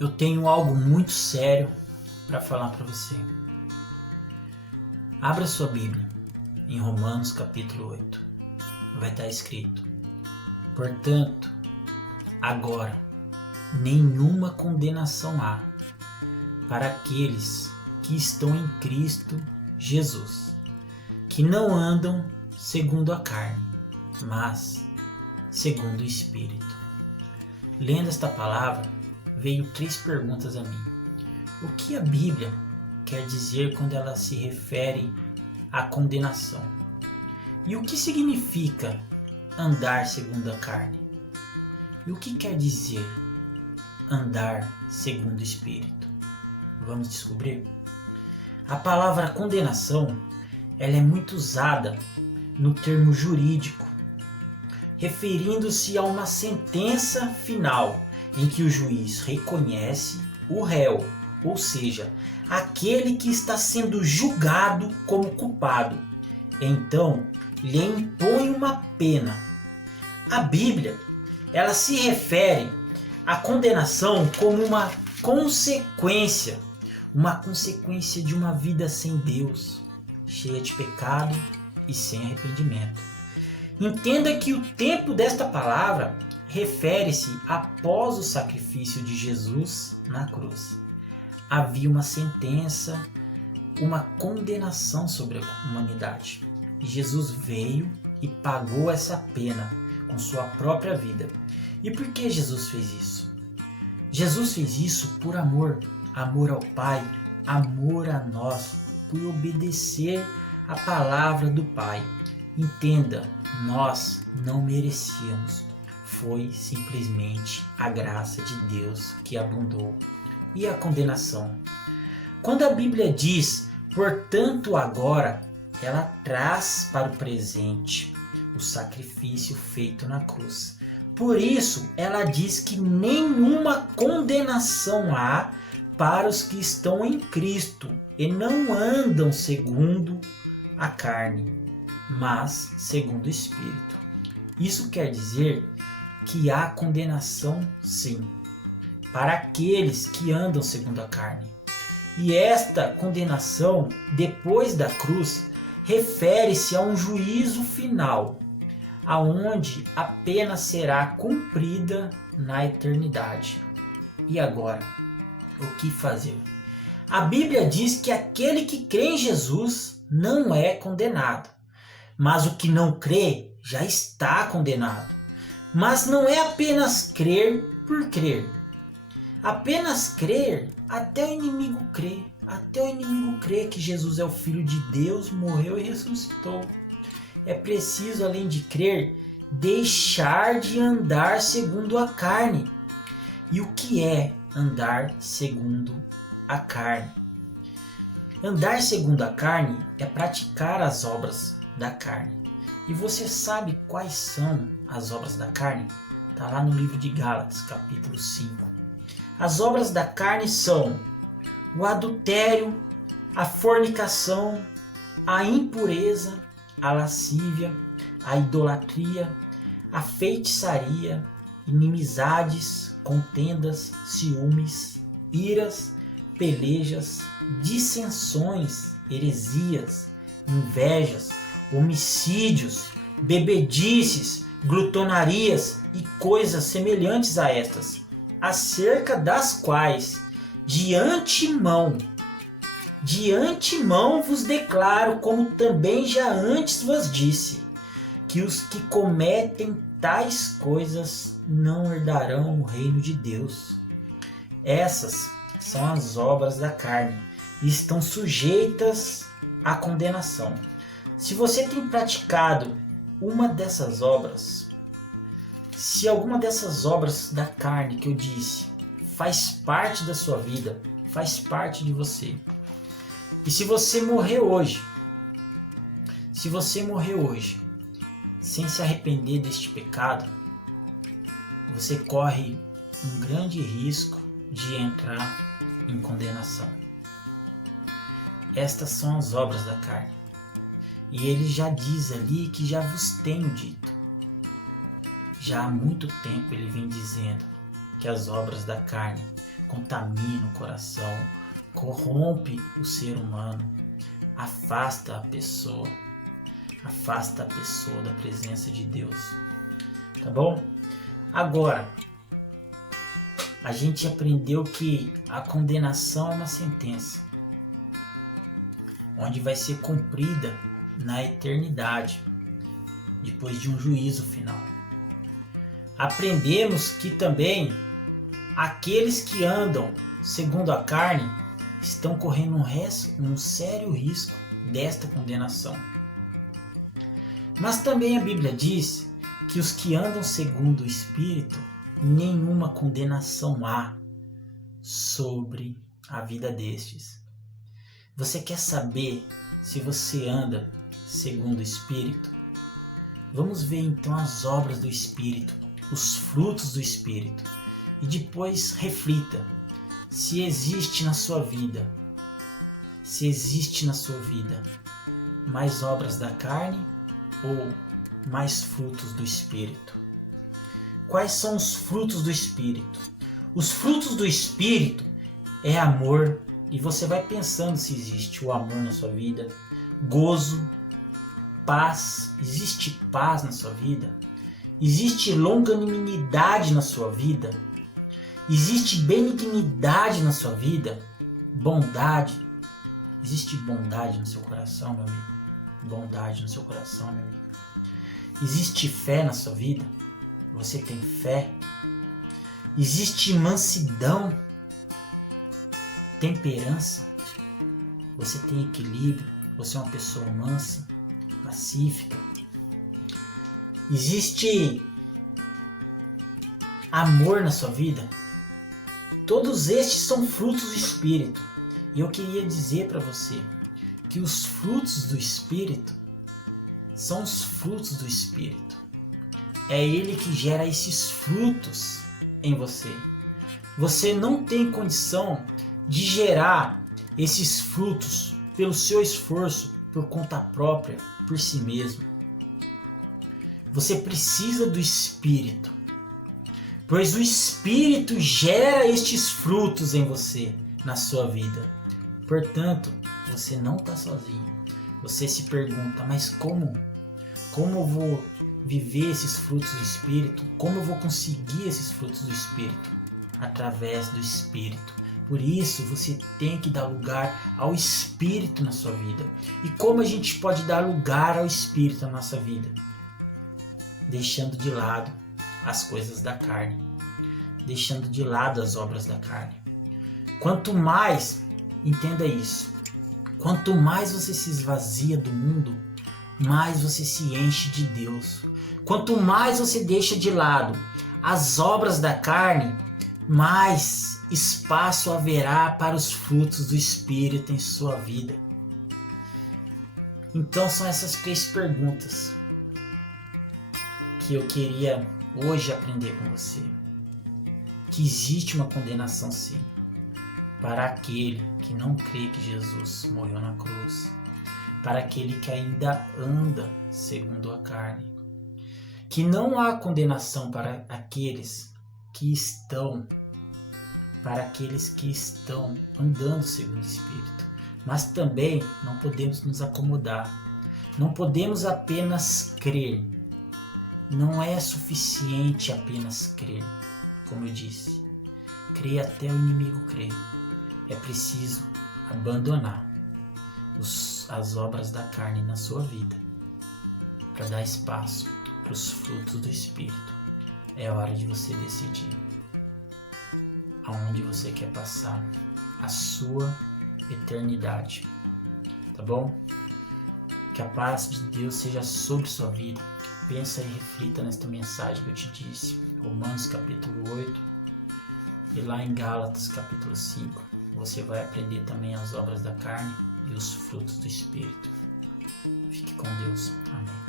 Eu tenho algo muito sério para falar para você. Abra sua Bíblia em Romanos capítulo 8. Vai estar escrito: portanto, agora nenhuma condenação há para aqueles que estão em Cristo Jesus, que não andam segundo a carne, mas segundo o Espírito. Lendo esta palavra, veio 3 perguntas a mim. O que a Bíblia quer dizer quando ela se refere à condenação? E o que significa andar segundo a carne? E o que quer dizer andar segundo o Espírito? Vamos descobrir? A palavra condenação, ela é muito usada no termo jurídico, referindo-se a uma sentença final em que o juiz reconhece o réu, ou seja, aquele que está sendo julgado como culpado. Então, lhe impõe uma pena. A Bíblia, ela se refere à condenação como uma consequência de uma vida sem Deus, cheia de pecado e sem arrependimento. Entenda que o tempo desta palavra refere-se após o sacrifício de Jesus na cruz. Havia uma sentença, uma condenação sobre a humanidade. E Jesus veio e pagou essa pena com sua própria vida. E por que Jesus fez isso? Jesus fez isso por amor. Amor ao Pai, amor a nós, por obedecer a palavra do Pai. Entenda, nós não merecíamos. Foi simplesmente a graça de Deus que abundou. E a condenação? Quando a Bíblia diz, portanto agora, ela traz para o presente o sacrifício feito na cruz. Por isso, ela diz que nenhuma condenação há para os que estão em Cristo e não andam segundo a carne, mas segundo o Espírito. Isso quer dizer que há condenação, sim, para aqueles que andam segundo a carne. E esta condenação, depois da cruz, refere-se a um juízo final, aonde a pena será cumprida na eternidade. E agora, o que fazer? A Bíblia diz que aquele que crê em Jesus não é condenado, mas o que não crê já está condenado. Mas não é apenas crer por crer. Apenas crer até o inimigo crer. Até o inimigo crer que Jesus é o Filho de Deus, morreu e ressuscitou. É preciso, além de crer, deixar de andar segundo a carne. E o que é andar segundo a carne? Andar segundo a carne é praticar as obras da carne. E você sabe quais são as obras da carne? Está lá no livro de Gálatas, capítulo 5. As obras da carne são o adultério, a fornicação, a impureza, a lascívia, a idolatria, a feitiçaria, inimizades, contendas, ciúmes, iras, pelejas, dissensões, heresias, invejas, homicídios, bebedices, glutonarias e coisas semelhantes a estas, acerca das quais de antemão vos declaro, como também já antes vos disse, que os que cometem tais coisas não herdarão o reino de Deus. Essas são as obras da carne e estão sujeitas à condenação. Se você tem praticado uma dessas obras, se alguma dessas obras da carne que eu disse faz parte da sua vida, faz parte de você, e se você morrer hoje sem se arrepender deste pecado, você corre um grande risco de entrar em condenação. Estas são as obras da carne. E ele já diz ali que já vos tenho dito. Já há muito tempo ele vem dizendo que as obras da carne contamina o coração, corrompe o ser humano, afasta a pessoa da presença de Deus. Tá bom? Agora, a gente aprendeu que a condenação é uma sentença, onde vai ser cumprida na eternidade, depois de um juízo final. Aprendemos que também aqueles que andam segundo a carne estão correndo um sério risco desta condenação. Mas também a Bíblia diz que os que andam segundo o Espírito, nenhuma condenação há sobre a vida destes. Você quer saber se você anda segundo o Espírito? Vamos ver então as obras do Espírito, os frutos do Espírito, e depois reflita se existe na sua vida mais obras da carne ou mais frutos do Espírito. Quais são os frutos do Espírito? Os frutos do Espírito é amor, e você vai pensando se existe o amor na sua vida, gozo, paz. Existe paz na sua vida? Existe longanimidade na sua vida? Existe benignidade na sua vida? Bondade? Existe bondade no seu coração, meu amigo? Bondade no seu coração, meu amigo. Existe fé na sua vida? Você tem fé? Existe mansidão? Temperança? Você tem equilíbrio? Você é uma pessoa mansa, pacífica? Existe amor na sua vida? Todos estes são frutos do Espírito. E eu queria dizer para você que os frutos do Espírito são os frutos do Espírito. É Ele que gera esses frutos em você. Você não tem condição de gerar esses frutos pelo seu esforço, por conta própria, por si mesmo. Você precisa do Espírito, pois o Espírito gera estes frutos em você, na sua vida. Portanto, você não está sozinho. Você se pergunta, mas como eu vou viver esses frutos do Espírito? Como eu vou conseguir esses frutos do Espírito? Através do Espírito. Por isso, você tem que dar lugar ao Espírito na sua vida. E como a gente pode dar lugar ao Espírito na nossa vida? Deixando de lado as coisas da carne. Deixando de lado as obras da carne. Quanto mais, entenda isso, quanto mais você se esvazia do mundo, mais você se enche de Deus. Quanto mais você deixa de lado as obras da carne, mais espaço haverá para os frutos do Espírito em sua vida. Então são essas 3 perguntas que eu queria hoje aprender com você. Que existe uma condenação, sim, para aquele que não crê que Jesus morreu na cruz, para aquele que ainda anda segundo a carne, que não há condenação para aqueles que estão andando segundo o Espírito. Mas também não podemos nos acomodar, não podemos apenas crer. Não é suficiente apenas crer, como eu disse. Crer até o inimigo crer. É preciso abandonar as obras da carne na sua vida para dar espaço para os frutos do Espírito. É hora de você decidir aonde você quer passar a sua eternidade, tá bom? Que a paz de Deus seja sobre sua vida. Pensa e reflita nesta mensagem que eu te disse. Romanos capítulo 8 e lá em Gálatas capítulo 5. Você vai aprender também as obras da carne e os frutos do Espírito. Fique com Deus. Amém.